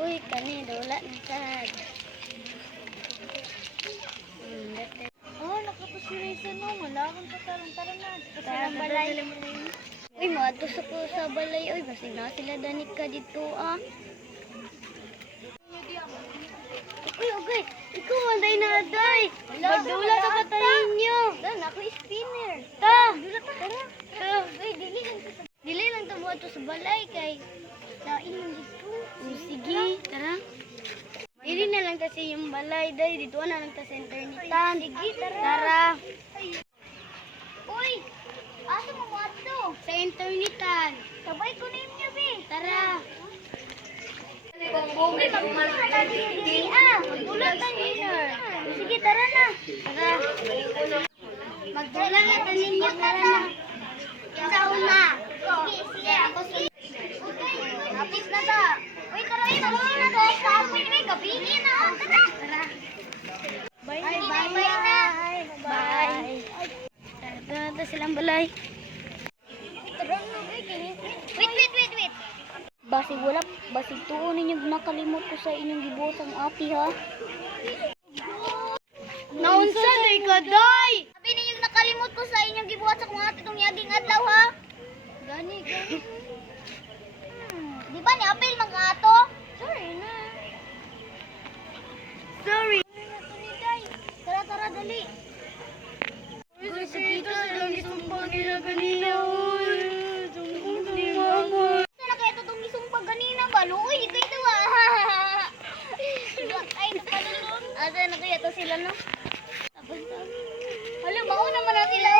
Uy, kani, wala na sad. Oh, nakapasirisa no. Malakang katarong tara na. Tara, balay. Uy, matusok ko sa balay. Uy, basig na sila danik ka dito ah. Uy, okay. Ikaw manday na day. Magdula na ka tayo nyo. Dan, ako spinner. Ta. Tara. Uy, dili lang to buhat sa balay kay lain lang dito. Sige, tara. Dili na lang kasi yung balay day. Dito na lang ta sa internetan. Sige, tara. Uy, asa mo ato? Sa internetan. Sabay ko ninyo, be. Tara. Magdulat ng dinner. Sige, tara na. Tara. Magdulat na ninyo, tara na. Sa una. Sige, ako sige. Kapit na ta. Uy, tara, tapos na to. Kapit na, kapingin na. Tara. Tara. Bye na. Bye. Tara na silang balay. Wait. Basig tuon ninyo nakalimot ko sa inyong gibuhat ang ati ha. Naunsa day ka day? Sabi ninyo nakalimot ko sa inyong gibuhat sa kong ati tong yaging adlaw ha. Gani. Di ba ni apil mga ato? Sorry na. Sorry. Tara dali. Uy, sige ito silang isumpang nila kanina. Uy, ito ah. Ay, napalulong. Asa na kaya to sila no? Tapos. Hala, mauna naman na sila.